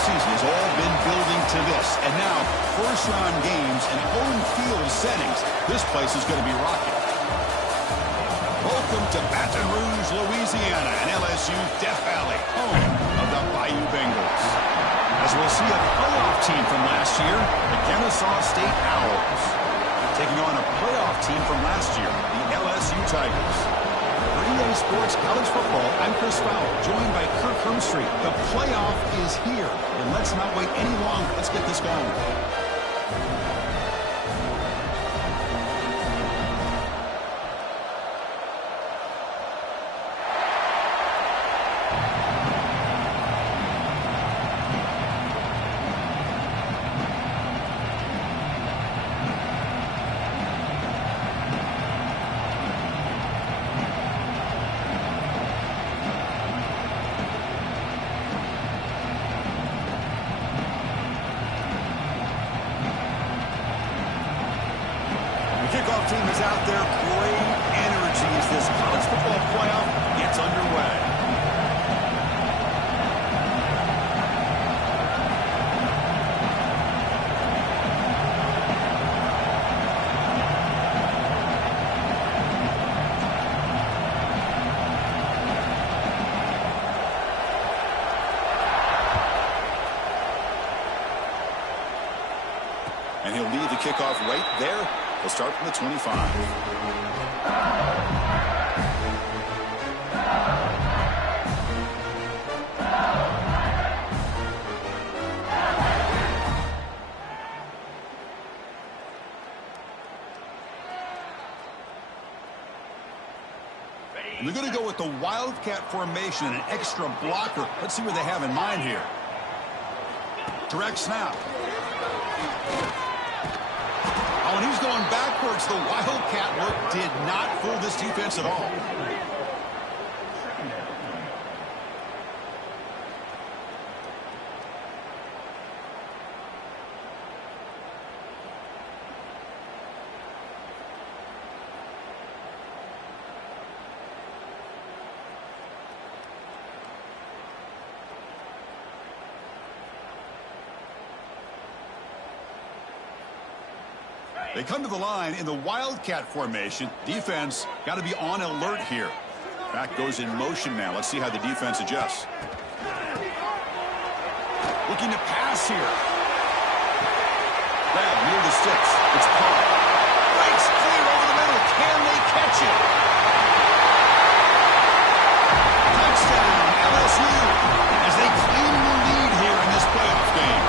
season has all been building to this. And now, first-round games and home field settings. This place is going to be rocking. Welcome to Baton Rouge, Louisiana, and LSU's Death Valley, home of the Bayou Bengals. As we'll see a playoff team from last year, the Kennesaw State Owls, taking on a playoff team from last year, the LSU Tigers. For EA Sports College Football, I'm Chris Fowler, joined by Kirk Hermstreet. The playoff is here, and let's not wait any longer. Let's get this going. Kickoff team is out there. Great energy as this college football playoff gets underway. And he'll lead the kickoff right there. We'll start from the 25. And they're going to go with the Wildcat formation and an extra blocker. Let's see what they have in mind here. Direct snap. Oh, and he's going backwards. The Wildcat work did not fool this defense at all. They come to the line in the Wildcat formation. Defense got to be on alert here. Back goes in motion now. Let's see how the defense adjusts. Looking to pass here. Grab near the sticks. It's caught. Breaks clear over the middle. Can they catch it? Touchdown, LSU, as they claim the lead here in this playoff game.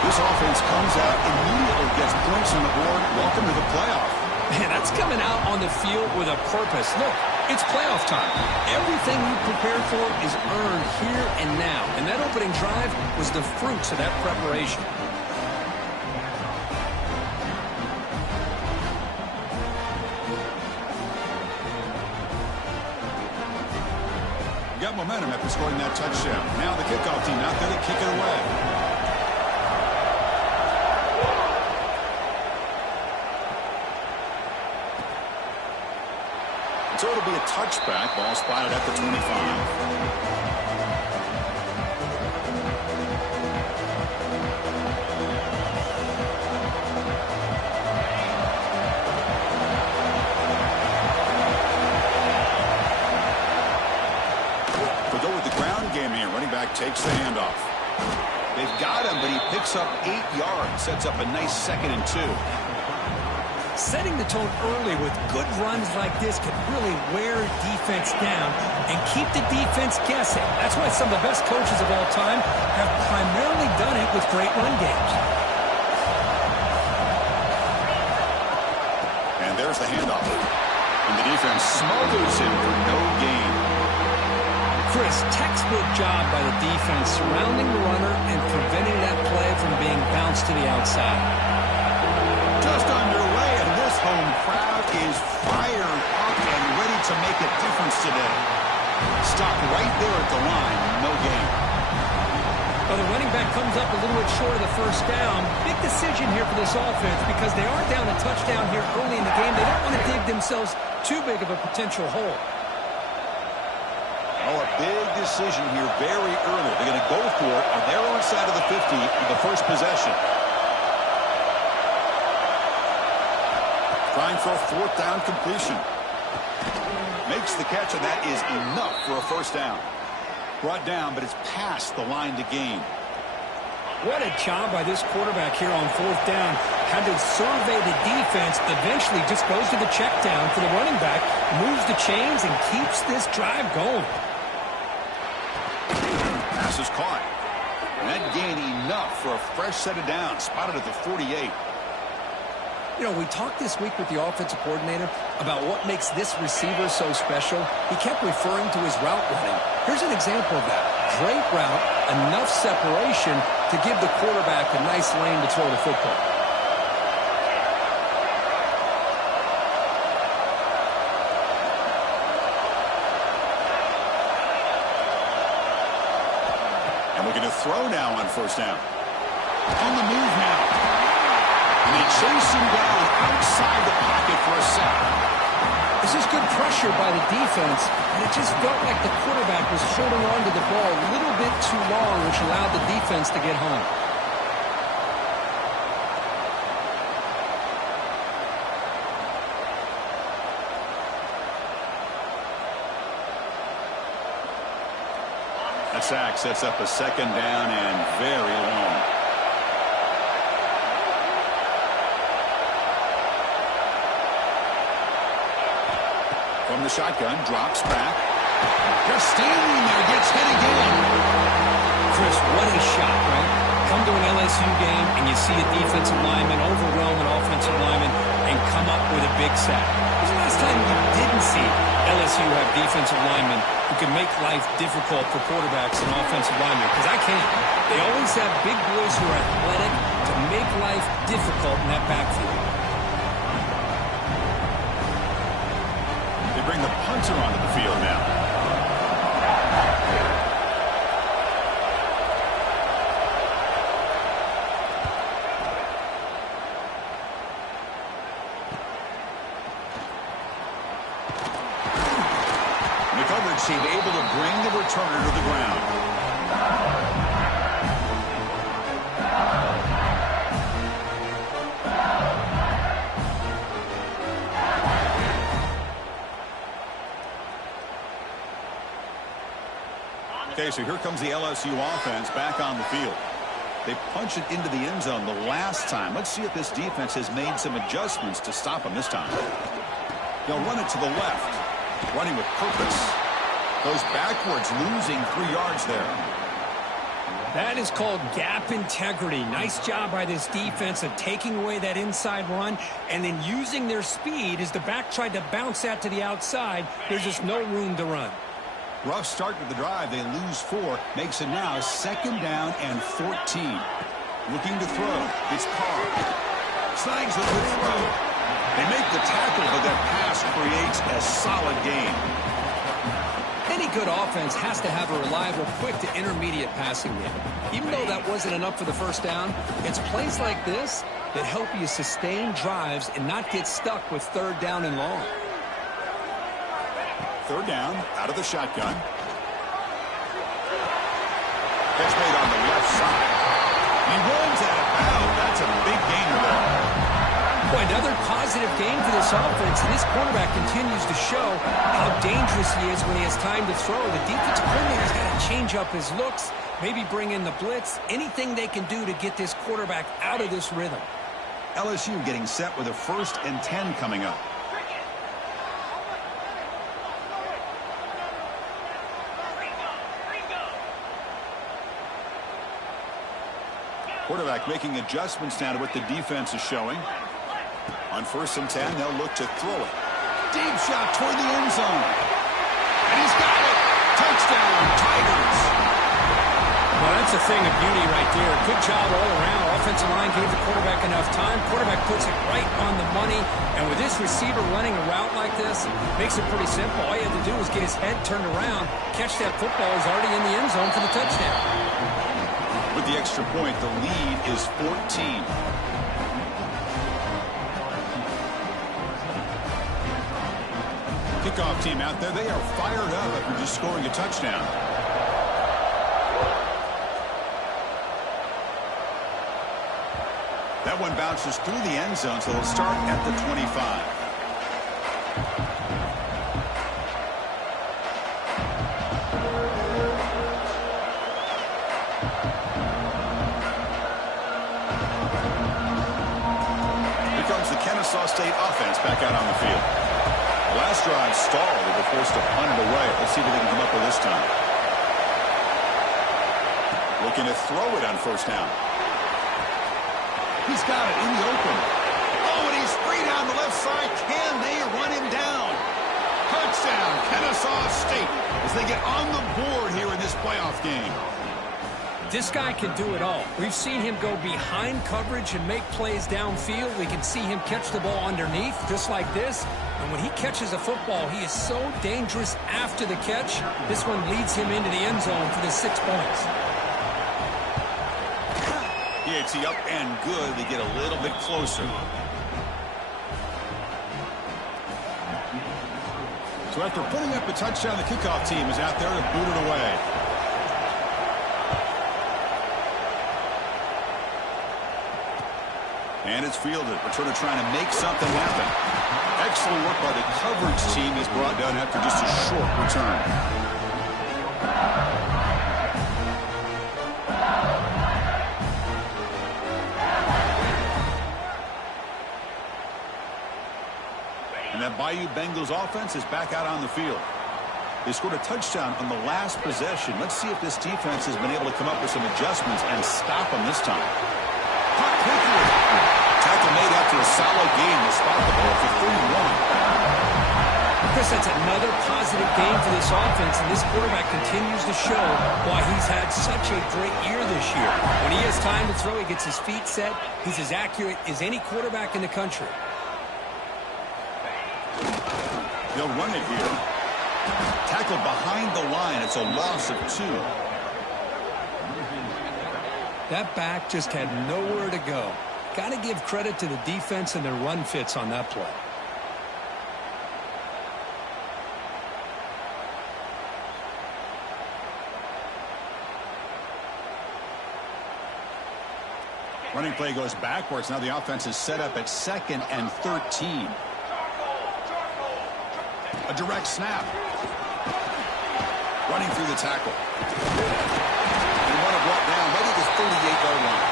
This offense comes out, immediately gets points on the board. Welcome to the playoff. Man, that's coming out on the field with a purpose. Look, it's playoff time. Everything you prepared for is earned here and now. And that opening drive was the fruits of that preparation. Got momentum after scoring that touchdown. Now the kickoff team out there to kick it away. So it'll be a touchback. Ball spotted at the 25. We'll go with the ground game here. Running back takes the handoff. They've got him, but he picks up 8 yards. Sets up a nice 2nd and 2. Setting the tone early with good runs like this can really wear defense down and keep the defense guessing. That's why some of the best coaches of all time have primarily done it with great run games. And there's the handoff. And the defense smothers him for no gain. Chris, textbook job by the defense surrounding the runner and preventing that play from being bounced to the outside. Just underway, and this home crowd is fired up and ready to make a difference today. Stop right there at the line, no gain. Well, the running back comes up a little bit short of the first down. Big decision here for this offense because they are down a touchdown here early in the game. They don't want to dig themselves too big of a potential hole. Oh, a big decision here very early. They're going to go for it on their own side of the 50 in the first possession. Trying for a fourth down completion. Makes the catch, and that is enough for a first down. Brought down, but it's past the line to gain. What a job by this quarterback here on fourth down. Had to survey the defense, eventually just goes to the check down for the running back, moves the chains, and keeps this drive going. Pass is caught. And that gain enough for a fresh set of downs, spotted at the 48. You know, we talked this week with the offensive coordinator about what makes this receiver so special. He kept referring to his route running. Here's an example of that. Great route, enough separation to give the quarterback a nice lane to throw the football. And we're going to throw now on first down. On the move now. And they chase him down outside the pocket for a sack. This is good pressure by the defense, and it just felt like the quarterback was holding on to the ball a little bit too long, which allowed the defense to get home. That sack sets up a second down and very long. From the shotgun, drops back. Just standing there, gets hit again. Chris, what a shot, right? Come to an LSU game and you see a defensive lineman overwhelm an offensive lineman and come up with a big sack. When's the last time you didn't see LSU have defensive linemen who can make life difficult for quarterbacks and offensive linemen? Because I can't. They always have big boys who are athletic to make life difficult in that backfield. They bring the punter onto the field now. The coverage team able to bring the returner to the ground. Okay, so here comes the LSU offense back on the field. They punch it into the end zone the last time. Let's see if this defense has made some adjustments to stop them this time. They'll run it to the left. Running with purpose. Goes backwards, losing 3 yards there. That is called gap integrity. Nice job by this defense of taking away that inside run and then using their speed as the back tried to bounce that to the outside. There's just no room to run. Rough start to the drive. They lose 4. Makes it now second down and 14. Looking to throw. It's Carr. Snags the good throw. They make the tackle, but that pass creates a solid gain. Any good offense has to have a reliable, quick to intermediate passing game. Even though that wasn't enough for the first down, it's plays like this that help you sustain drives and not get stuck with third down and long. Third down, out of the shotgun. Catch made on the left side. He runs out of bounds. That's a big gainer there. Boy, another positive game for this offense, and this quarterback continues to show how dangerous he is when he has time to throw. The defensive coordinator's got to change up his looks, maybe bring in the blitz, anything they can do to get this quarterback out of this rhythm. LSU getting set with a 1st and 10 coming up. Quarterback making adjustments now to what the defense is showing. On 1st and 10, they'll look to throw it. Deep shot toward the end zone. And he's got it. Touchdown, Tigers. Well, that's a thing of beauty right there. Good job all around. Offensive line gave the quarterback enough time. Quarterback puts it right on the money. And with this receiver running a route like this, makes it pretty simple. All you had to do was get his head turned around, catch that football. He's already in the end zone for the touchdown. With the extra point, the lead is 14. kickoff team out there, they are fired up after just scoring a touchdown. That one bounces through the end zone, so they'll start at the 25. State offense back out on the field. The last drive stalled. They were forced to punt it away. Let's see what they can come up with this time. Looking to throw it on first down. He's got it in the open. Oh, and he's free down the left side. Can they run him down? Touchdown, Kennesaw State, as they get on the board here in this playoff game. This guy can do it all. We've seen him go behind coverage and make plays downfield. We can see him catch the ball underneath, just like this. And when he catches a football, he is so dangerous after the catch. This one leads him into the end zone for the 6 points. It's the up and good. They get a little bit closer. So after putting up a touchdown, the kickoff team is out there to boot it away. And it's fielded. Returner trying to make something happen. Excellent work by the coverage team. He's brought down after just a short return. And that Bayou Bengals offense is back out on the field. They scored a touchdown on the last possession. Let's see if this defense has been able to come up with some adjustments and stop them this time. Tackle made after a solid game to spot the ball for 31. Chris, that's another positive game for this offense, and this quarterback continues to show why he's had such a great year this year. When he has time to throw, he gets his feet set. He's as accurate as any quarterback in the country. They'll run it here. Tackled behind the line. It's a loss of 2. That back just had nowhere to go. Got to give credit to the defense and their run fits on that play. Running play goes backwards. Now the offense is set up at 2nd and 13. A direct snap. Running through the tackle. And one brought down right at the 38-yard line.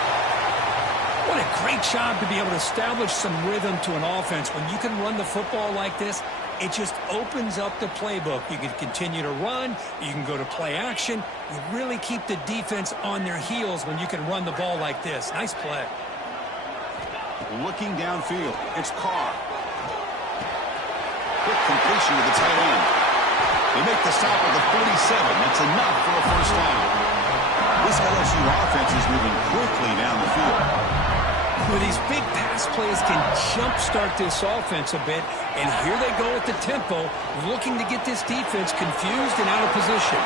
What a great job to be able to establish some rhythm to an offense. When you can run the football like this, it just opens up the playbook. You can continue to run. You can go to play action. You really keep the defense on their heels when you can run the ball like this. Nice play. Looking downfield, it's Carr. Quick completion to the tight end. They make the stop at the 47. That's enough for a first down. This LSU offense is moving quickly down the field. Well, these big pass plays can jumpstart this offense a bit, and here they go at the tempo, looking to get this defense confused and out of position.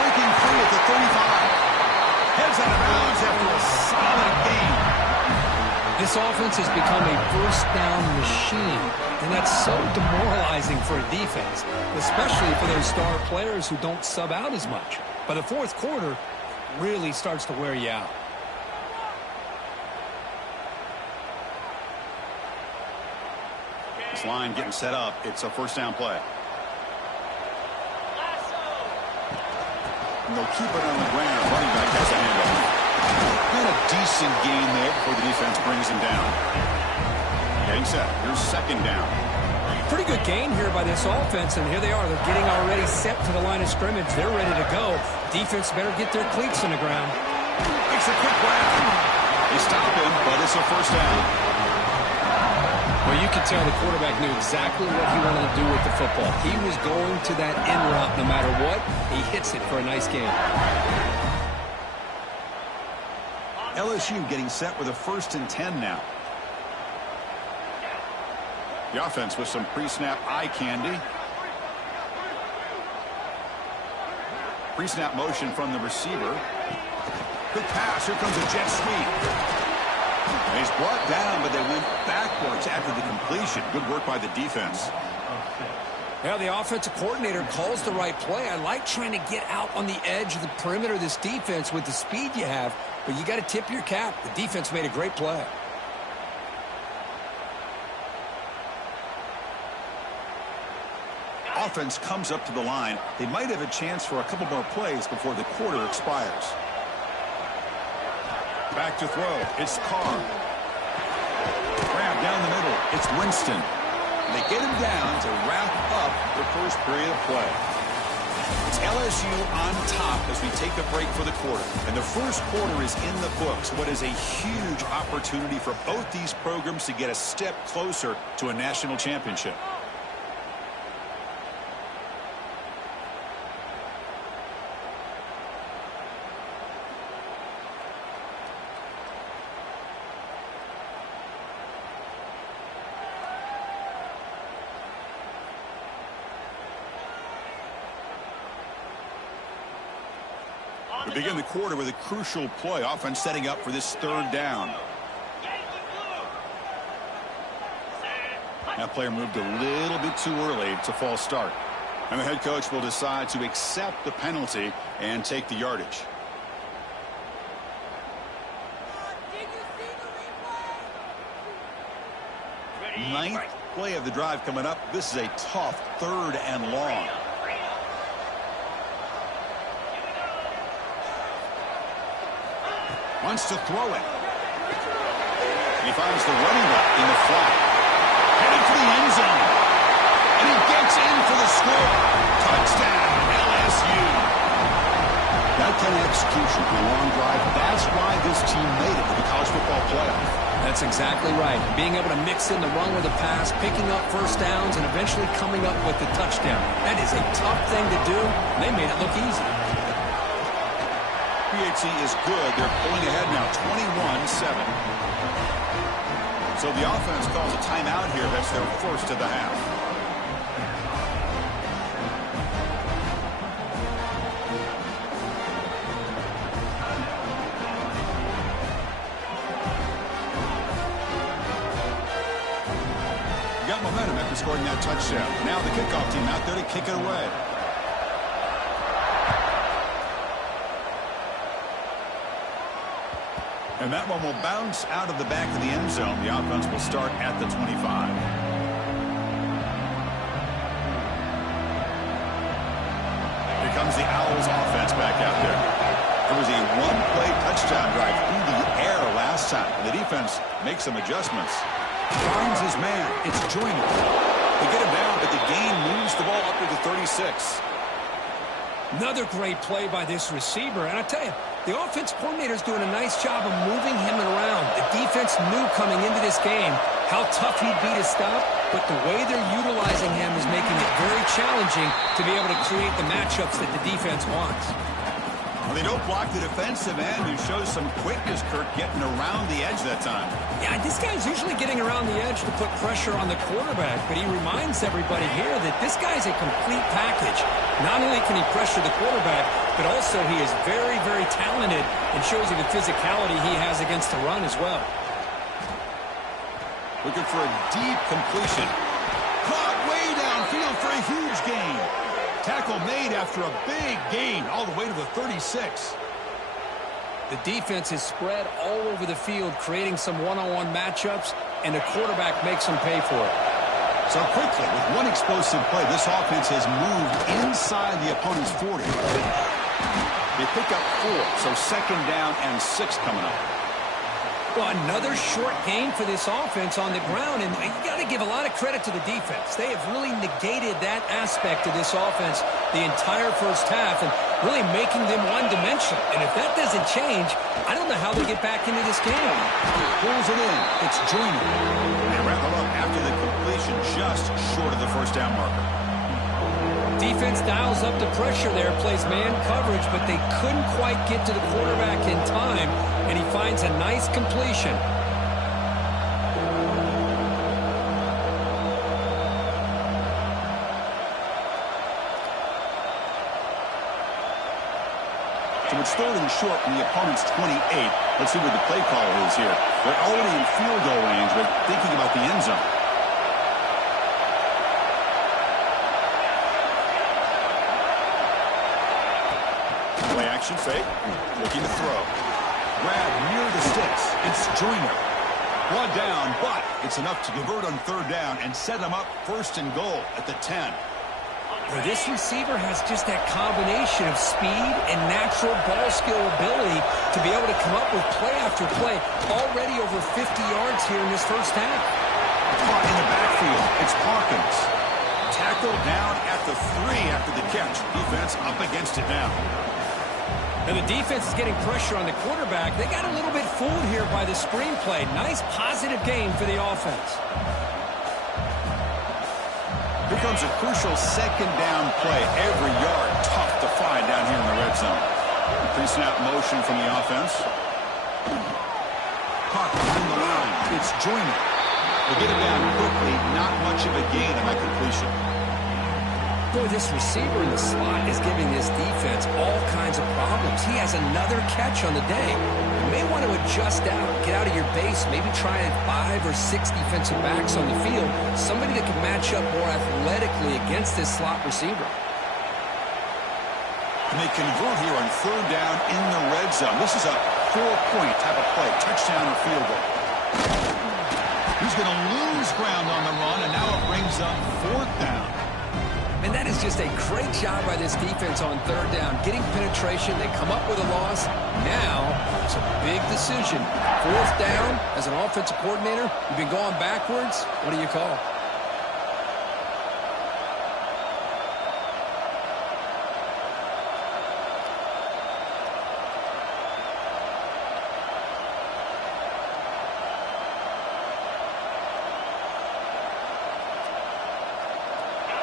Breaking free at the 35. Heads out of bounds after a solid game. This offense has become a first down machine, and that's so demoralizing for a defense, especially for those star players who don't sub out as much. By the fourth quarter, it really starts to wear you out. This line getting set up. It's a first down play. And they'll keep it on the ground. Running back has a handoff. Had a decent gain there before the defense brings him down. Getting set. Here's second down. Pretty good gain here by this offense, and here they are. They're getting already set to the line of scrimmage. They're ready to go. Defense better get their cleats in the ground. Makes a quick grab. They stop him, but it's a first down. Well, you can tell the quarterback knew exactly what he wanted to do with the football. He was going to that in route no matter what. He hits it for a nice gain. LSU getting set with a 1st and 10 now. The offense with some pre-snap eye candy. Pre-snap motion from the receiver. Good pass. Here comes a jet sweep. He's brought down, but they went backwards after the completion. Good work by the defense. Yeah, the offensive coordinator calls the right play. I like trying to get out on the edge of the perimeter of this defense with the speed you have, but you got to tip your cap. The defense made a great play. Offense comes up to the line. They might have a chance for a couple more plays before the quarter expires. Back to throw. It's Carr. Grab down the middle. It's Winston. They get him down to wrap up the first period of play. It's LSU on top as we take a break for the quarter. And the first quarter is in the books. What is a huge opportunity for both these programs to get a step closer to a national championship. We begin the quarter with a crucial play. Offense setting up for this third down. That player moved a little bit too early. It's a false start. And the head coach will decide to accept the penalty and take the yardage. Ninth play of the drive coming up. This is a tough third and long. Wants to throw it. He finds the running back in the flat. Heading for the end zone. And he gets in for the score. Touchdown, LSU. That kind of execution on a long drive, that's why this team made it to the college football playoff. That's exactly right. Being able to mix in the run with the pass, picking up first downs, and eventually coming up with the touchdown. That is a tough thing to do. They made it look easy. PAT is good. They're pulling ahead now, 21-7. So the offense calls a timeout here. That's their first of the half. You got momentum after scoring that touchdown. Now the kickoff team out there to kick it away. And that one will bounce out of the back of the end zone. The offense will start at the 25. Here comes the Owls offense back out there. There was a one-play touchdown drive through the air last time. The defense makes some adjustments. Finds his man. It's Joyner. They get him down, but the gain moves the ball up to the 36. Another great play by this receiver. And I tell you, the offense coordinator is doing a nice job of moving him around. The defense knew coming into this game how tough he'd be to stop, but the way they're utilizing him is making it very challenging to be able to create the matchups that the defense wants. Well, they don't block the defensive end, who shows some quickness, Kirk, getting around the edge that time. Yeah, this guy's usually getting around the edge to put pressure on the quarterback, but he reminds everybody here that this guy's a complete package. Not only can he pressure the quarterback, but also he is very, very talented and shows you the physicality he has against the run as well. Looking for a deep completion. Caught way downfield for a huge gain. Tackle made after a big gain all the way to the 36. The defense is spread all over the field, creating some one-on-one matchups, and the quarterback makes them pay for it. So quickly, with one explosive play, this offense has moved inside the opponent's 40. They pick up 4, so second down and 6 coming up. Well, another short gain for this offense on the ground, and you got to give a lot of credit to the defense. They have really negated that aspect of this offense the entire first half and really making them one-dimensional. And if that doesn't change, I don't know how they get back into this game. Pulls it in. It's Joyner. They wrap it up after the completion, just short of the first down marker. Defense dials up the pressure there, plays man coverage, but they couldn't quite get to the quarterback in time, and he finds a nice completion. So it's third and short from the opponent's 28. Let's see what the play call is here. They're already in field goal range, but thinking about the end zone. Option fake. Looking to throw. Grab near the sticks. It's Joyner. One down, but it's enough to convert on third down and set him up first and goal at the 10. Well, this receiver has just that combination of speed and natural ball skill ability to be able to come up with play after play. Already over 50 yards here in this first half. Caught in the backfield. It's Hawkins. Tackled down at the 3 after the catch. Defense up against it now. And the defense is getting pressure on the quarterback. They got a little bit fooled here by the screenplay. Nice positive gain for the offense. Here comes a crucial second down play. Every yard tough to find down here in the red zone. Pre-snap motion from the offense. Caught behind the line. It's Joyner. They'll get it down quickly. Not much of a gain on that completion. Boy, this receiver in the slot is giving this defense all kinds of problems. He has another catch on the day. You may want to adjust out, get out of your base, maybe try 5 or 6 defensive backs on the field, somebody that can match up more athletically against this slot receiver. And they convert here on third down in the red zone. This is a 4-point type of play, touchdown or field goal. He's going to lose ground on the run, and now it brings up fourth down. And that is just a great job by this defense on third down. Getting penetration, they come up with a loss. Now, it's a big decision. Fourth down, as an offensive coordinator, you've been going backwards. What do you call?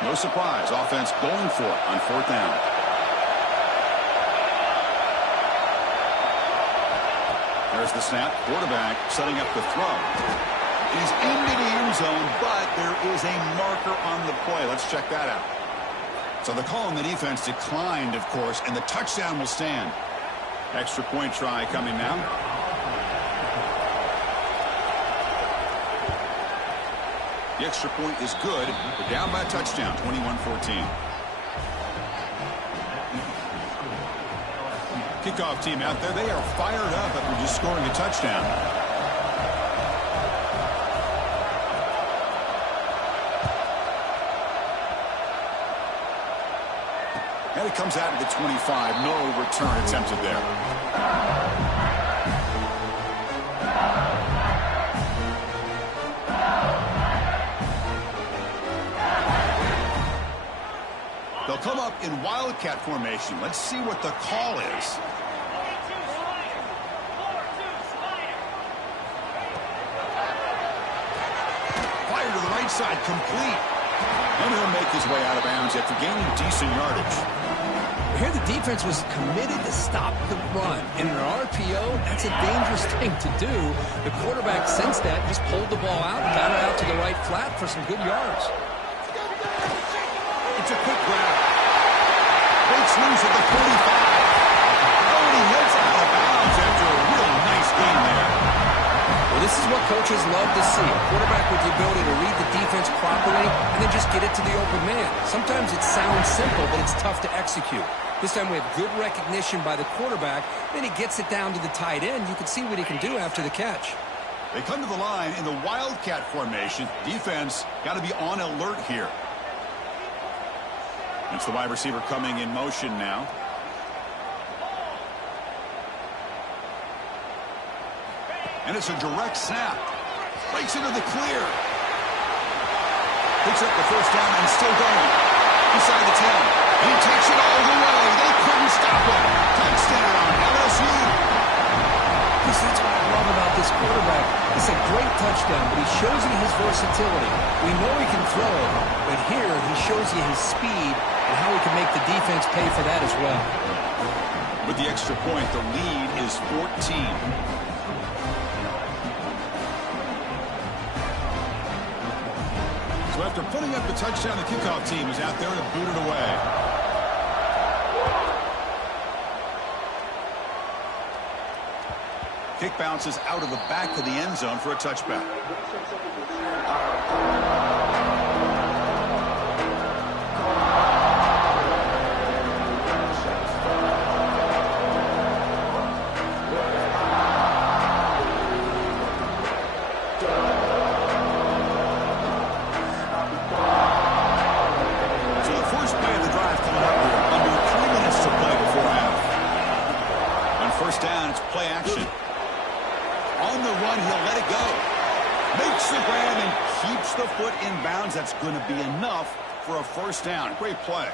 No surprise, offense going for it on fourth down. There's the snap. Quarterback setting up the throw. He's into the end zone, but there is a marker on the play. Let's check that out. So the call on the defense declined, of course, and the touchdown will stand. Extra point try coming now. The extra point is good. We're down by a touchdown, 21-14. Kickoff team out there. They are fired up after just scoring a touchdown. And it comes out to the 25. No return attempted there. They'll come up in wildcat formation. Let's see what the call is. Fire to the right side, complete. And he'll make his way out of bounds after gaining decent yardage. Here the defense was committed to stop the run. In an RPO, that's a dangerous thing to do. The quarterback sensed that, just pulled the ball out, got it out to the right flat for some good yards. It's a quick grab. Breaks loose at the 45. Oh, and he heads out of bounds after a real nice game there. Well, this is what coaches love to see. A quarterback with the ability to read the defense properly and then just get it to the open man. Sometimes it sounds simple, but it's tough to execute. This time we have good recognition by the quarterback. Then he gets it down to the tight end. You can see what he can do after the catch. They come to the line in the wildcat formation. Defense got to be on alert here. It's the wide receiver coming in motion now. And it's a direct snap. Breaks into the clear. Picks up the first down and still going. Inside the 10. And he takes it all the way. They couldn't stop him. Touchdown, LSU. That's what I love about this quarterback. It's a great touchdown, but he shows you his versatility. We know he can throw it, but here he shows you his speed and how he can make the defense pay for that as well. With the extra point, the lead is 14. So after putting up the touchdown, the kickoff team is out there to boot it away. Kick bounces out of the back of the end zone for a touchback. one. He'll let it go. Makes the grab and keeps the foot in bounds. That's going to be enough for a first down. Great play.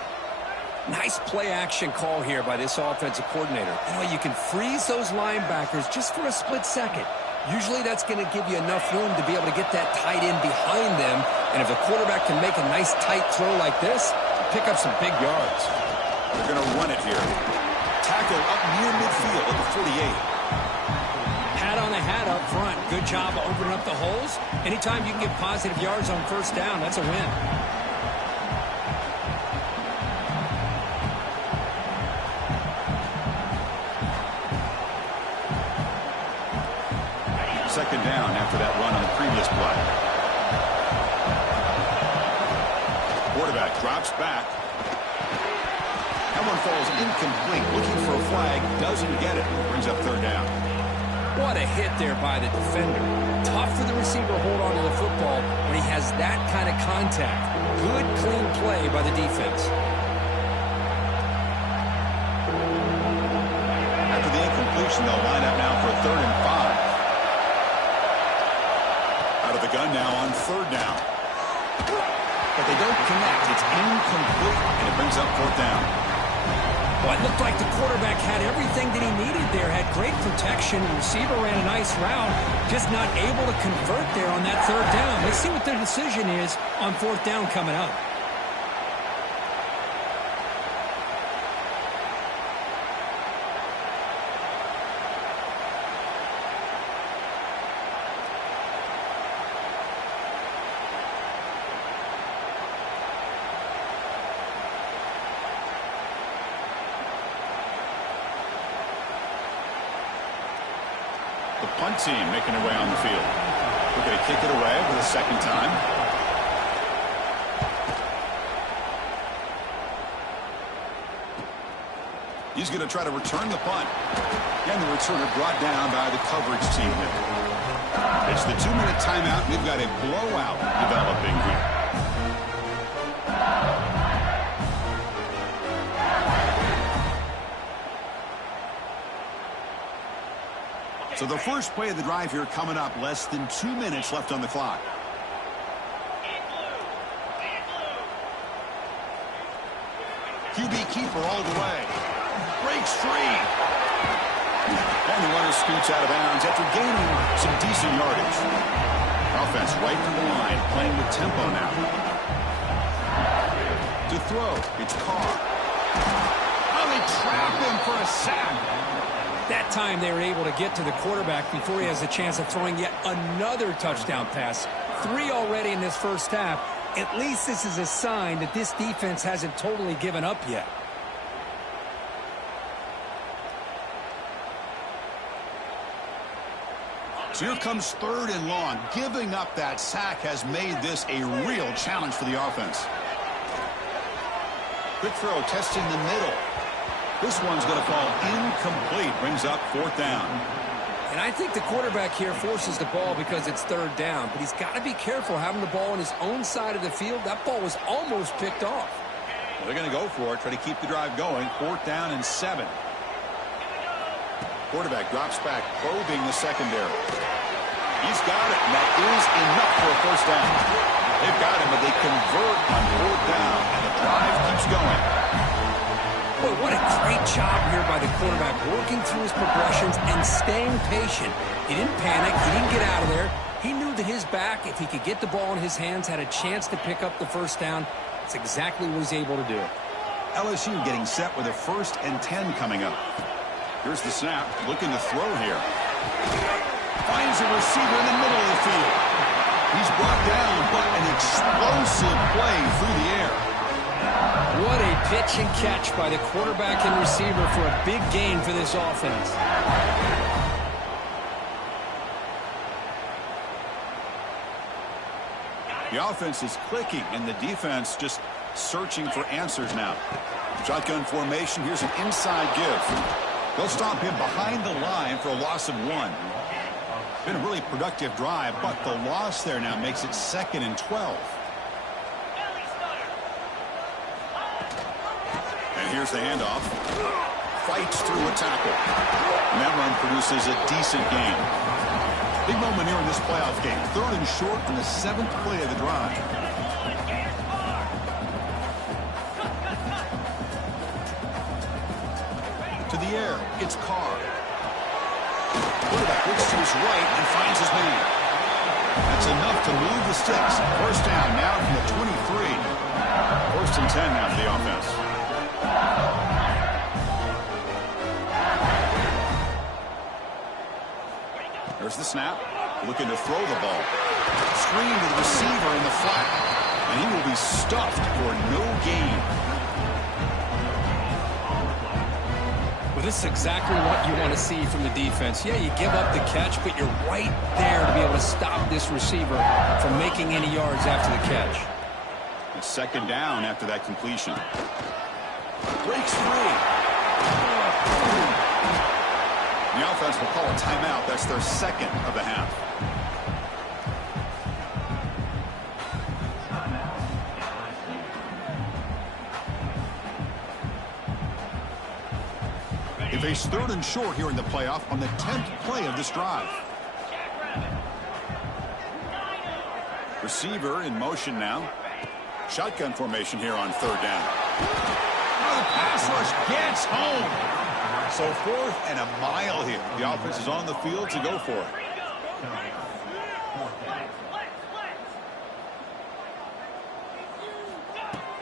Nice play action call here by this offensive coordinator. You know, you can freeze those linebackers just for a split second. Usually that's going to give you enough room to be able to get that tight end behind them. And if the quarterback can make a nice tight throw like this, pick up some big yards. They're going to run it here. Tackle up near midfield at the 48. Pat on the hat up front. Good job of opening up the holes. Anytime you can get positive yards on first down, that's a win. Second down after that run on the previous play. Quarterback drops back. That one falls incomplete. Looking for a flag. Doesn't get it. Brings up third down. What a hit there by the defender. Tough for the receiver to hold on to the football when he has that kind of contact. Good, clean play by the defense. After the incompletion, they'll line up now for a 3rd and 5. Out of the gun now on 3rd down. But they don't connect. It's incomplete, and it brings up 4th down. Well, it looked like the quarterback had everything that he needed there. Had great protection. The receiver ran a nice route. Just not able to convert there on that 3rd down. Let's see what their decision is on 4th down coming up. The punt team making their way on the field. We're going to kick it away for the second time. He's going to try to return the punt. And the returner brought down by the coverage team. It's the 2-minute timeout. We've got a blowout developing here. So the first play of the drive here coming up. Less than 2 minutes left on the clock. QB keeper all the way. Breaks free. And the runner scoots out of bounds after gaining some decent yardage. Offense right to the line, playing with tempo now. To throw, it's Carr. Oh, they trap him for a sack. That time they were able to get to the quarterback before he has a chance of throwing yet another touchdown pass. 3 already in this first half. At least this is a sign that this defense hasn't totally given up yet. So here comes 3rd and long. Giving up that sack has made this a real challenge for the offense. Quick throw, testing the middle. This one's going to fall incomplete. Brings up 4th down. And I think the quarterback here forces the ball because it's 3rd down. But he's got to be careful having the ball on his own side of the field. That ball was almost picked off. Well, they're going to go for it. Try to keep the drive going. 4th down and 7. Quarterback drops back, probing the secondary. He's got it. And that is enough for a first down. They've got him, but they convert on 4th down. And the drive keeps going. Boy, what a great job here by the quarterback, working through his progressions and staying patient. He didn't panic. He didn't get out of there. He knew that his back, if he could get the ball in his hands, had a chance to pick up the first down. That's exactly what he's able to do. LSU getting set with a 1st and 10 coming up. Here's the snap. Looking to throw here. Finds a receiver in the middle of the field. He's brought down, but an explosive play through the air. What a pitch and catch by the quarterback and receiver for a big gain for this offense. The offense is clicking, and the defense just searching for answers now. Shotgun formation. Here's an inside give. They'll stop him behind the line for a loss of 1. Been a really productive drive, but the loss there now makes it 2nd and 12. And here's the handoff. Fights through a tackle. And that run produces a decent gain. Big moment here in this playoff game. 3rd and short on the 7th play of the drive. To the air, it's Carr. Quarterback looks to his right and finds his man. That's enough to move the sticks. First down now from the 23. 1st and 10 now for the offense. There's the snap. Looking to throw the ball. Screen to the receiver in the flat. And he will be stuffed for no gain. Well, this is exactly what you want to see from the defense. Yeah, you give up the catch, but you're right there to be able to stop this receiver from making any yards after the catch. It's 2nd down after that completion. Breaks free. The offense will call a timeout. That's their 2nd of the half. They face 3rd and short here in the playoff on the 10th play of this drive. Receiver in motion now. Shotgun formation here on 3rd down. Oh, the pass rush gets home. So 4th and a mile here. The offense is on the field to go for it.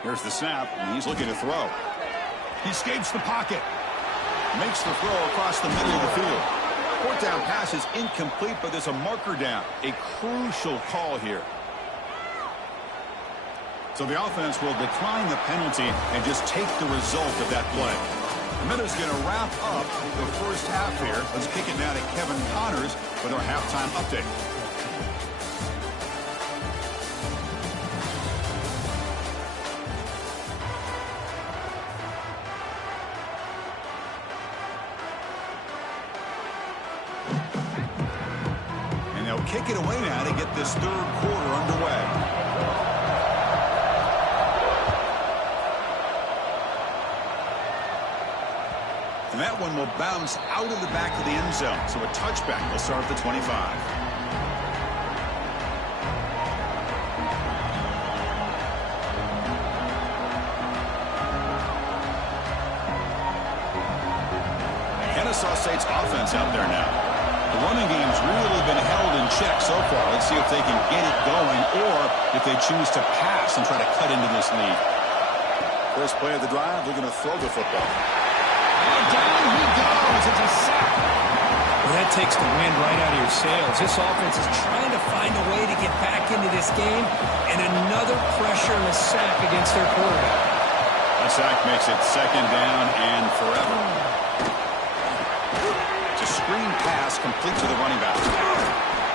Here's the snap, and he's looking to throw. He escapes the pocket. Makes the throw across the middle of the field. 4th down pass is incomplete, but there's a marker down. A crucial call here. So the offense will decline the penalty and just take the result of that play. The minute's going to wrap up the first half here. Let's kick it now to Kevin Connors with our halftime update. And they'll kick it away now to get this 3rd quarter underway. And that one will bounce out of the back of the end zone. So a touchback will start at the 25. Kennesaw State's offense out there now. The running game's really been held in check so far. Let's see if they can get it going or if they choose to pass and try to cut into this lead. First play of the drive, they're going to throw the football. Down he goes. It's a sack. Well, that takes the wind right out of your sails. This offense is trying to find a way to get back into this game, and another pressure and a sack against their quarterback. That sack makes it 2nd down and forever. It's a screen pass complete to the running back.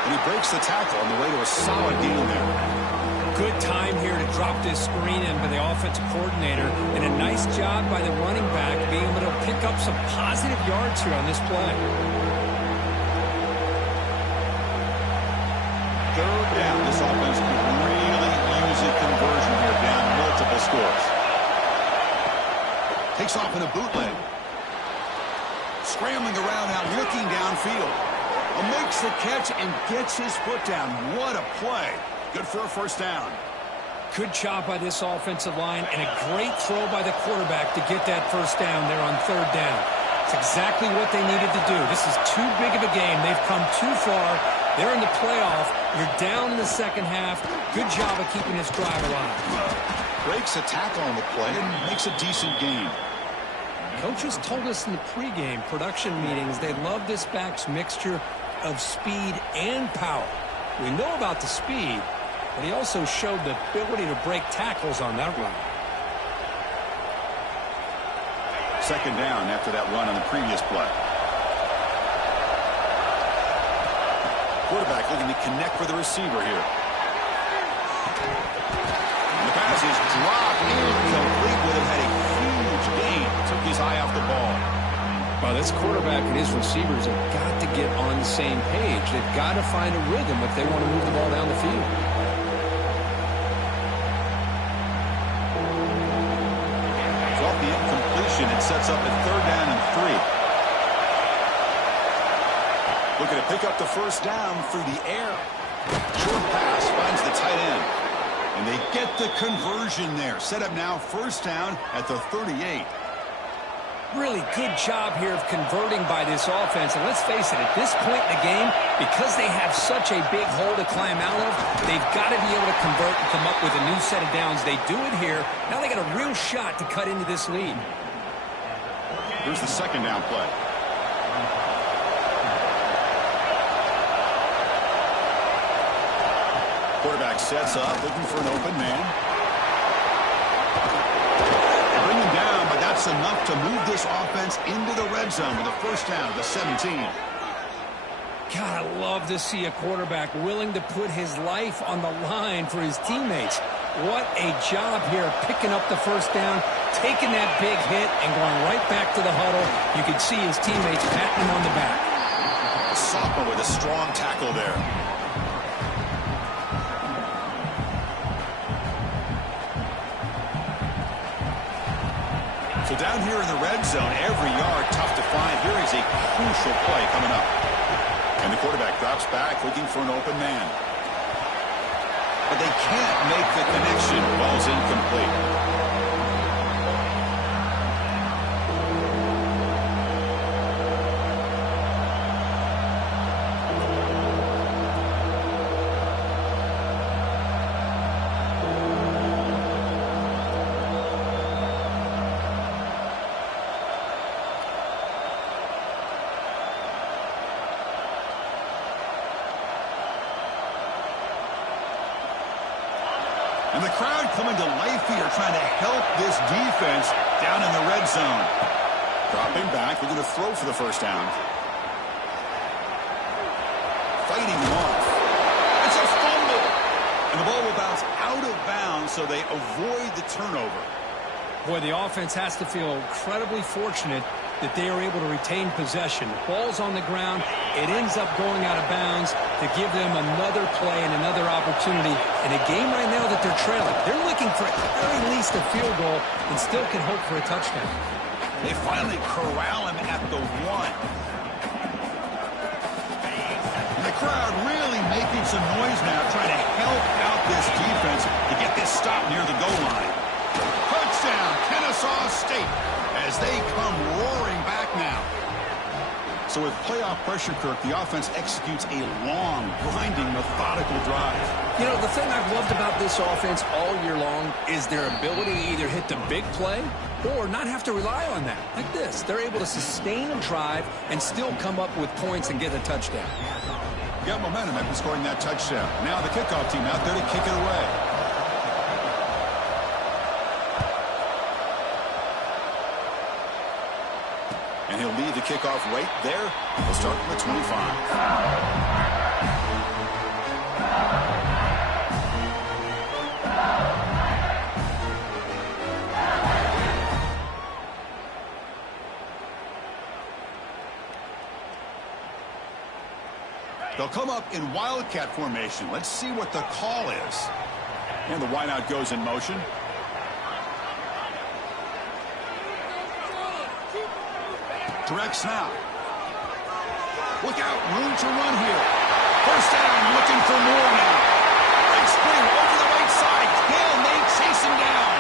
And he breaks the tackle on the way to a solid gain there. Good time here to drop this screen in by the offensive coordinator, and a nice job by the running back being able to pick up some positive yards here on this play. 3rd down. This offense could really use a conversion here, down multiple scores. Takes off in a bootleg. Scrambling around now, looking downfield. Makes the catch and gets his foot down. What a play. Good for a 1st down. Good job by this offensive line, and a great throw by the quarterback to get that 1st down there on 3rd down. It's exactly what they needed to do. This is too big of a game. They've come too far. They're in the playoff. You're down in the 2nd half. Good job of keeping this drive alive. Breaks a tackle on the play and makes a decent gain. Coaches told us in the pregame production meetings they love this back's mixture of speed and power. We know about the speed, but he also showed the ability to break tackles on that run. 2nd down after that run on the previous play. Quarterback looking to connect with the receiver here. And the pass is dropped incomplete. Would have had a huge gain. Took his eye off the ball. Well, this quarterback and his receivers have got to get on the same page. They've got to find a rhythm if they want to move the ball down the field. So off the incompletion, it sets up at 3rd down and 3. Looking to pick up the first down through the air. Short pass finds the tight end. And they get the conversion there. Set up now first down at the 38. Really good job here of converting by this offense. And let's face it, at this point in the game, because they have such a big hole to climb out of, they've got to be able to convert and come up with a new set of downs. They do it here. Now they got a real shot to cut into this lead. Here's the second down play. Quarterback sets up, looking for an open man. They bring him down, but that's enough to move this offense into the red zone with a first down at the 17. God, I love to see a quarterback willing to put his life on the line for his teammates. What a job here picking up the first down, taking that big hit, and going right back to the huddle. You can see his teammates patting him on the back. The sophomore with a strong tackle there. So down here in the red zone, every yard tough to find. Here is a crucial play coming up. And the quarterback drops back, looking for an open man. But they can't make the connection. Ball's incomplete. And the crowd coming to life here, trying to help this defense down in the red zone. Dropping back, we're going to throw for the first down. Fighting him off. It's a fumble. And the ball will bounce out of bounds, so they avoid the turnover. Boy, the offense has to feel incredibly fortunate that they are able to retain possession. Ball's on the ground. It ends up going out of bounds to give them another play and another opportunity in a game right now that they're trailing. They're looking for at very least a field goal and still can hope for a touchdown. They finally corral him at the 1. And the crowd really making some noise now, trying to help out this defense to get this stop near the goal line. Touchdown, Kennesaw State, as they come roaring back now. So with playoff pressure, Kirk, the offense executes a long, grinding, methodical drive. You know, the thing I've loved about this offense all year long is their ability to either hit the big play or not have to rely on that. Like this, they're able to sustain a drive and still come up with points and get a touchdown. Got momentum after scoring that touchdown. Now the kickoff team out there to kick it away. And he'll lead the kickoff right there. He'll start from the 25. They'll come up in wildcat formation. Let's see what the call is. And the wideout goes in motion. Direct snap. Look out, room to run here. First down, looking for more now. Breaks through over the right side. Can they chase him down?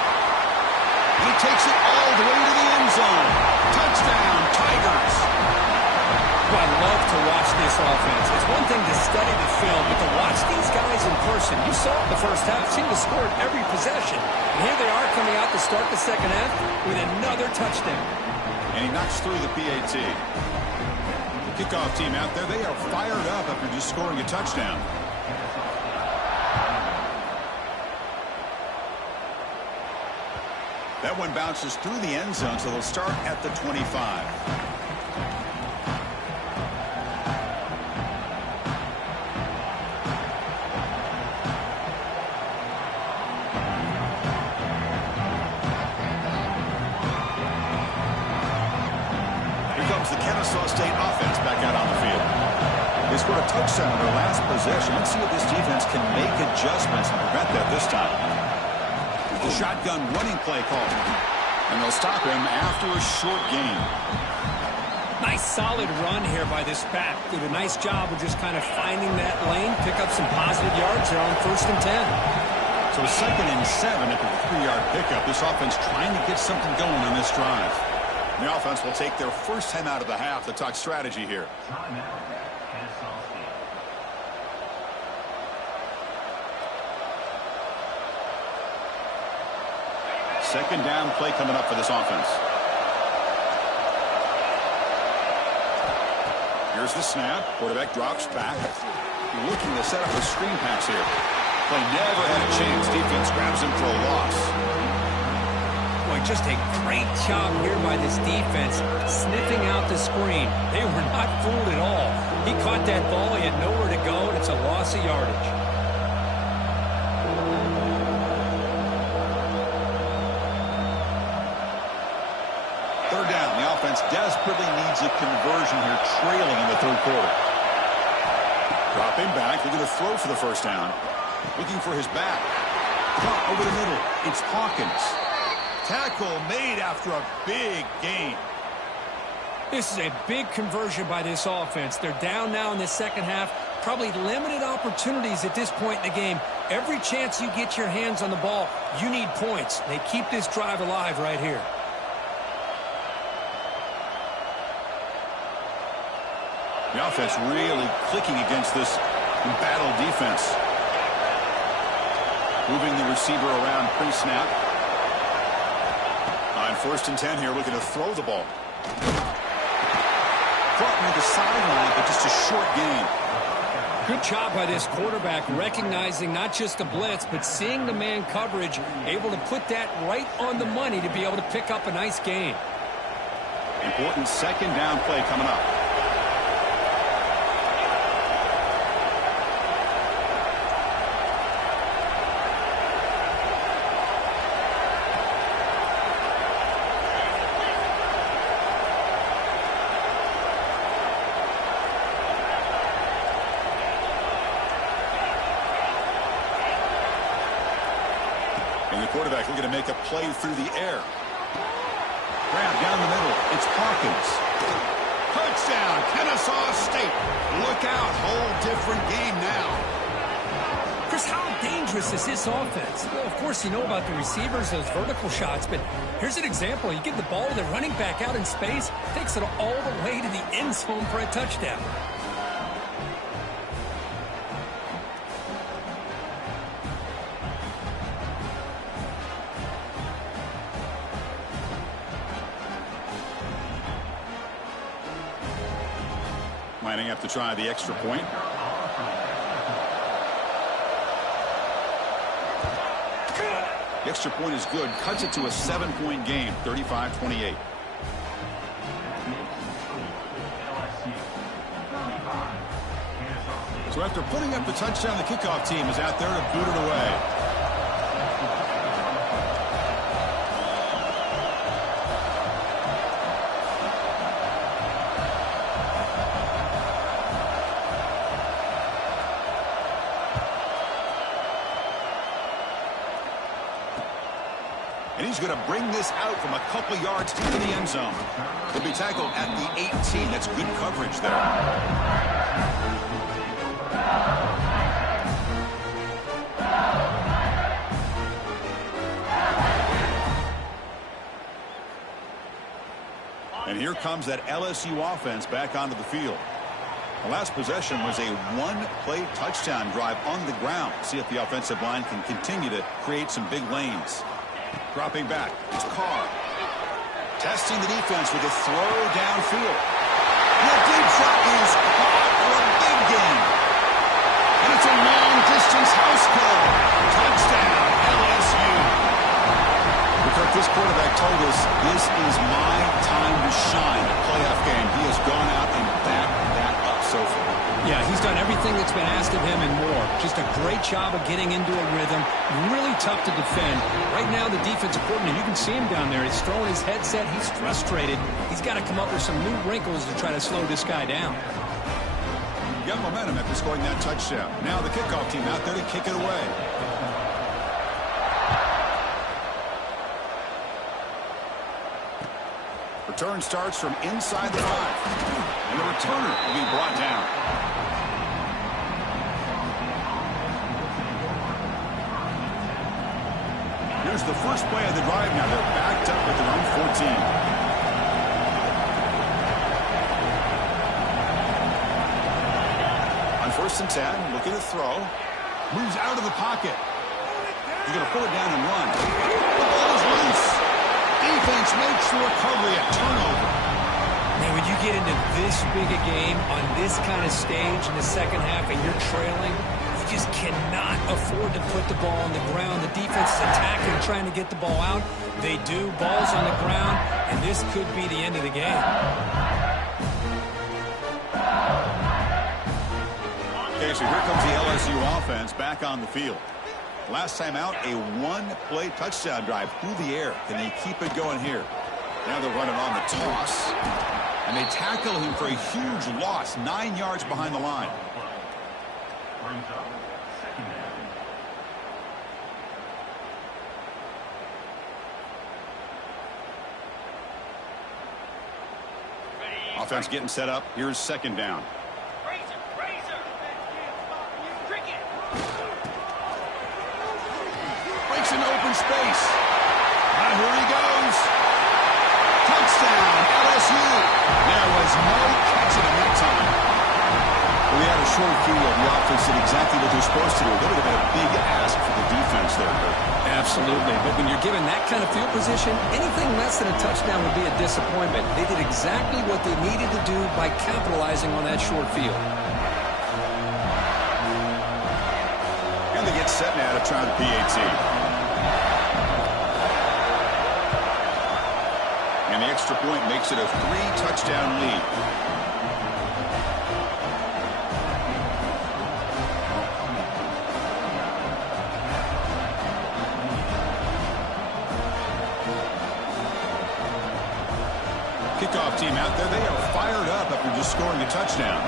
He takes it all the way to the end zone. Touchdown, Tigers. I love to watch this offense. It's one thing to study the film, but to watch these guys in person, you saw it the first half, seemed to score every possession. And here they are coming out to start the second half with another touchdown. And he knocks through the PAT. The kickoff team out there, they are fired up after just scoring a touchdown. That one bounces through the end zone, so they'll start at the 25. The Kennesaw State offense back out on the field. They scored a touchdown on their last possession. Let's see if this defense can make adjustments and prevent that this time. The shotgun running play call. And they'll stop him after a short gain. Nice solid run here by this back. Did a nice job of just kind of finding that lane, pick up some positive yards there on 1st and 10. So 2nd and 7 after the 3-yard pickup. This offense trying to get something going on this drive. The offense will take their first time out of the half to talk strategy here. Second down play coming up for this offense. Here's the snap. Quarterback drops back. Looking to set up a screen pass here. Play never had a chance. Defense grabs him for a loss. Boy, just a great job here by this defense, sniffing out the screen. They were not fooled at all. He caught that ball. He had nowhere to go, and it's a loss of yardage. Third down. The offense desperately needs a conversion here, trailing in the 3rd quarter. Dropping back. They're going to throw for the first down. Looking for his back. Caught over the middle. It's Hawkins. Tackle made after a big gain. This is a big conversion by this offense. They're down now in the second half. Probably limited opportunities at this point in the game. Every chance you get your hands on the ball, you need points. They keep this drive alive right here. The offense really clicking against this embattled defense. Moving the receiver around pre-snap. On 1st and 10 here, looking to throw the ball. Caught near the sideline, but just a short gain. Good job by this quarterback recognizing not just the blitz, but seeing the man coverage, able to put that right on the money to be able to pick up a nice gain. Important second down play coming up. Quarterback looking to make a play through the air. Grab down the middle. It's Hawkins. Touchdown, Kennesaw State. Look out, whole different game now. Chris, how dangerous is this offense? Well, of course, you know about the receivers, those vertical shots, but here's an example. You give the ball to the running back out in space, takes it all the way to the end zone for a touchdown. Lining up to try the extra point. The extra point is good. Cuts it to a 7-point game, 35-28. So after putting up the touchdown, the kickoff team is out there to boot it away. And he's going to bring this out from a couple yards into the end zone. He'll be tackled at the 18. That's good coverage there. And here comes that LSU offense back onto the field. The last possession was a one-play touchdown drive on the ground. See if the offensive line can continue to create some big lanes. Dropping back, it's Carr. Testing the defense with a throw downfield. The deep shot is caught for a big gain. And it's a long-distance house call. Touchdown, LSU. Because this quarterback told us this is my time to shine. Playoff game. He has gone out and backed that up so far. Yeah, he's done everything that's been asked of him and more. Just a great job of getting into a rhythm. Really tough to defend. Right now, the defensive coordinator, you can see him down there. He's throwing his headset. He's frustrated. He's got to come up with some new wrinkles to try to slow this guy down. Got momentum after scoring that touchdown. Now the kickoff team out there to kick it away. Return starts from inside the 5. And the returner will be brought down. Here's the first play of the drive now. They're backed up with their own 14. On 1st and 10, looking to throw. Moves out of the pocket. He's going to pull it down and run. The ball is loose. Defense makes the recovery a turnover. Man, when you get into this big a game on this kind of stage in the second half and you're trailing, you just cannot afford to put the ball on the ground. The defense is attacking, trying to get the ball out. They do. Ball's on the ground, and this could be the end of the game. Okay, so here comes the LSU offense back on the field. Last time out, a one-play touchdown drive through the air. Can they keep it going here? Now they're running on the toss. And they tackle him for a huge loss, 9 yards behind the line. Offense getting set up. Here's 2nd down. Breaks into open space. And here he goes. Touchdown, LSU. There was no catching him that time. We had a short field. The offense did exactly what they're supposed to do. That would have been a big ask for the defense there, Kurt. Absolutely. But when you're given that kind of field position, anything less than a touchdown would be a disappointment. They did exactly what they needed to do by capitalizing on that short field. And they get set now to try the PAT. And the extra point makes it a 3-touchdown lead. Kickoff team out there. They are fired up after just scoring a touchdown.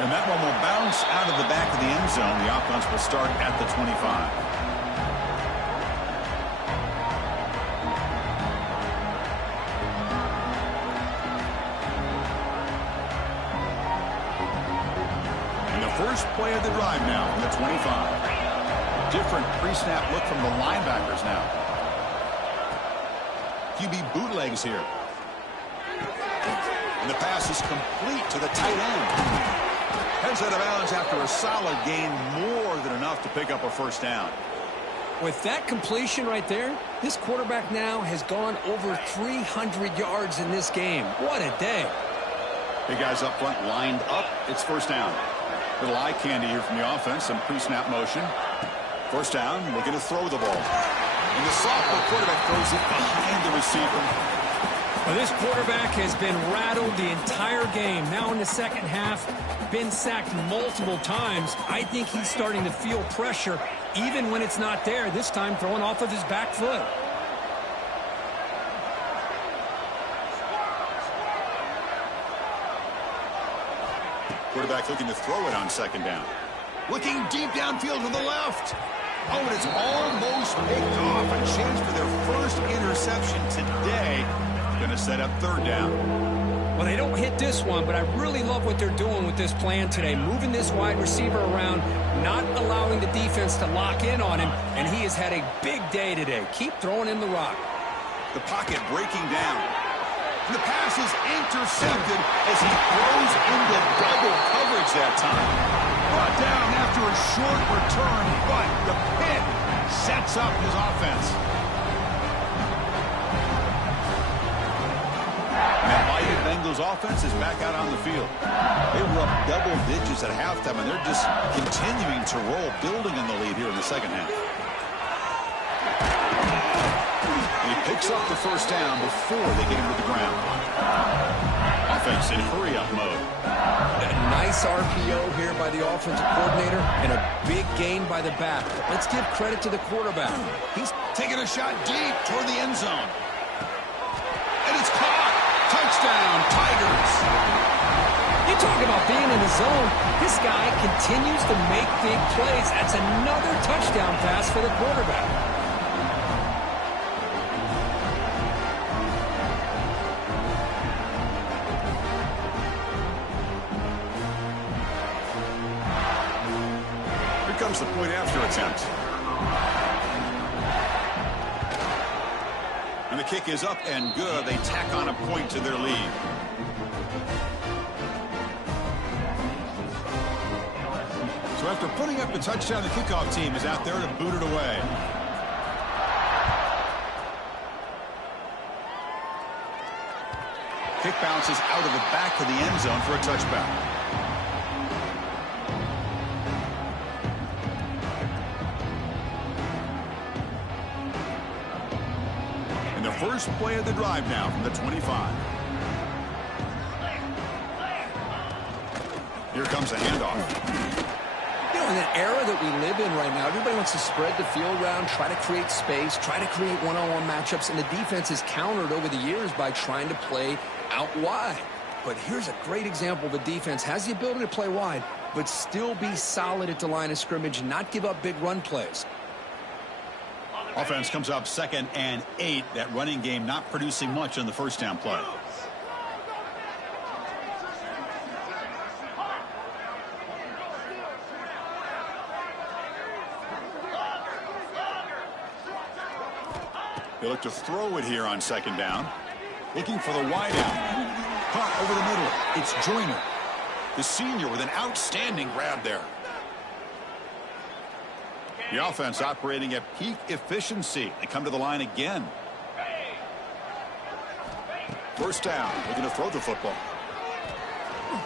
And that one will bounce out of the back of the end zone. The offense will start at the 25. And the first play of the drive now on the 25. Different pre-snap look from the linebackers now. QB bootlegs here. And the pass is complete to the tight end. Heads out of bounds after a solid gain, more than enough to pick up a 1st down. With that completion right there, this quarterback now has gone over 300 yards in this game. What a day. Big guys up front lined up. It's 1st down. Little eye candy here from the offense. Some pre-snap motion. 1st down, looking to throw the ball. And the sophomore quarterback throws it behind the receiver. Well, this quarterback has been rattled the entire game. Now in the second half, been sacked multiple times. I think he's starting to feel pressure, even when it's not there. This time throwing off of his back foot. Quarterback looking to throw it on 2nd down. Looking deep downfield to the left. Oh, and it's almost picked off. A chance for their first interception today. Going to set up 3rd down. Well, they don't hit this one, but I really love what they're doing with this plan today. Moving this wide receiver around, not allowing the defense to lock in on him, and he has had a big day today. Keep throwing him the rock. The pocket breaking down. And the pass is intercepted as he throws into double coverage that time. Brought down after a short return, but the pit sets up his offense. And that mighty Bengals offense is back out on the field. They were up double digits at halftime, and they're just continuing to roll, building on the lead here in the second half. He picks up the 1st down before they get him to the ground. Offense in hurry-up mode. A nice RPO here by the offensive coordinator and a big gain by the back. Let's give credit to the quarterback. He's taking a shot deep toward the end zone. And it's caught. Touchdown, Tigers. You talk about being in the zone. This guy continues to make big plays. That's another touchdown pass for the quarterback. Here comes the point after attempt. And the kick is up and good. They tack on a point to their lead. So after putting up a touchdown, the kickoff team is out there to boot it away. Kick bounces out of the back of the end zone for a touchback. And the first play of the drive now from the 25. Here comes a handoff. In an era that we live in right now, everybody wants to spread the field around, try to create space, try to create one-on-one matchups, and the defense has countered over the years by trying to play out wide. But here's a great example of a defense has the ability to play wide, but still be solid at the line of scrimmage and not give up big run plays. Offense comes up 2nd and 8. That running game not producing much on the first down play. They look to throw it here on 2nd down. Looking for the wide out. Caught over the middle. It's Joyner, the senior, with an outstanding grab there. The offense operating at peak efficiency. They come to the line again. First down. Looking to throw the football.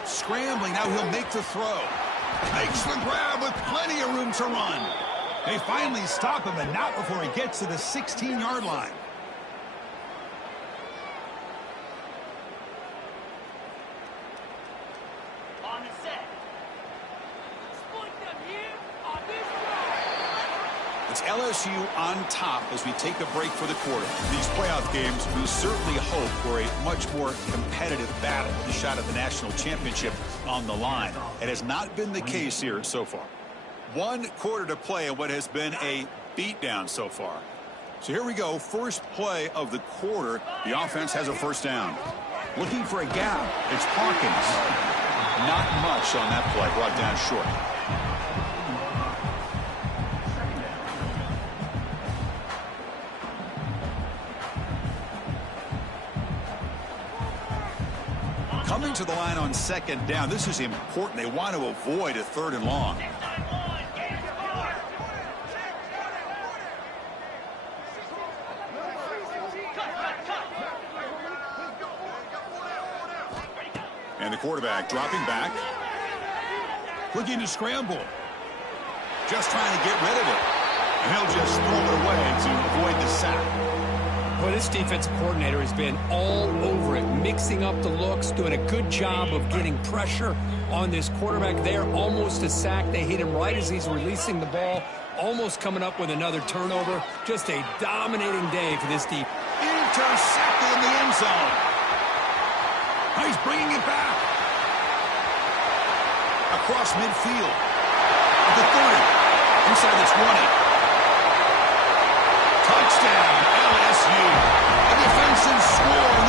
Scrambling. Now he'll make the throw. Makes the grab with plenty of room to run. They finally stop him, and not before he gets to the 16-yard line. On the set. Split them here on this drive. It's LSU on top as we take a break for the quarter. These playoff games, we certainly hope for a much more competitive battle. The shot at the national championship on the line. It has not been the case here so far. 1 quarter to play in what has been a beatdown so far. So here we go. First play of the quarter. The offense has a first down. Looking for a gap. It's Hawkins. Not much on that play. Brought down short. Coming to the line on 2nd down. This is important. They want to avoid a 3rd and long. And the quarterback dropping back. Looking to scramble. Just trying to get rid of it. And he'll just throw it away to avoid the sack. Well, this defensive coordinator has been all over it, mixing up the looks, doing a good job of getting pressure on this quarterback there. Almost a sack. They hit him right as he's releasing the ball. Almost coming up with another turnover. Just a dominating day for this defense. Intercepted in the end zone. He's bringing it back. Across midfield. At the 30. Inside the 20. Touchdown, LSU. A defensive score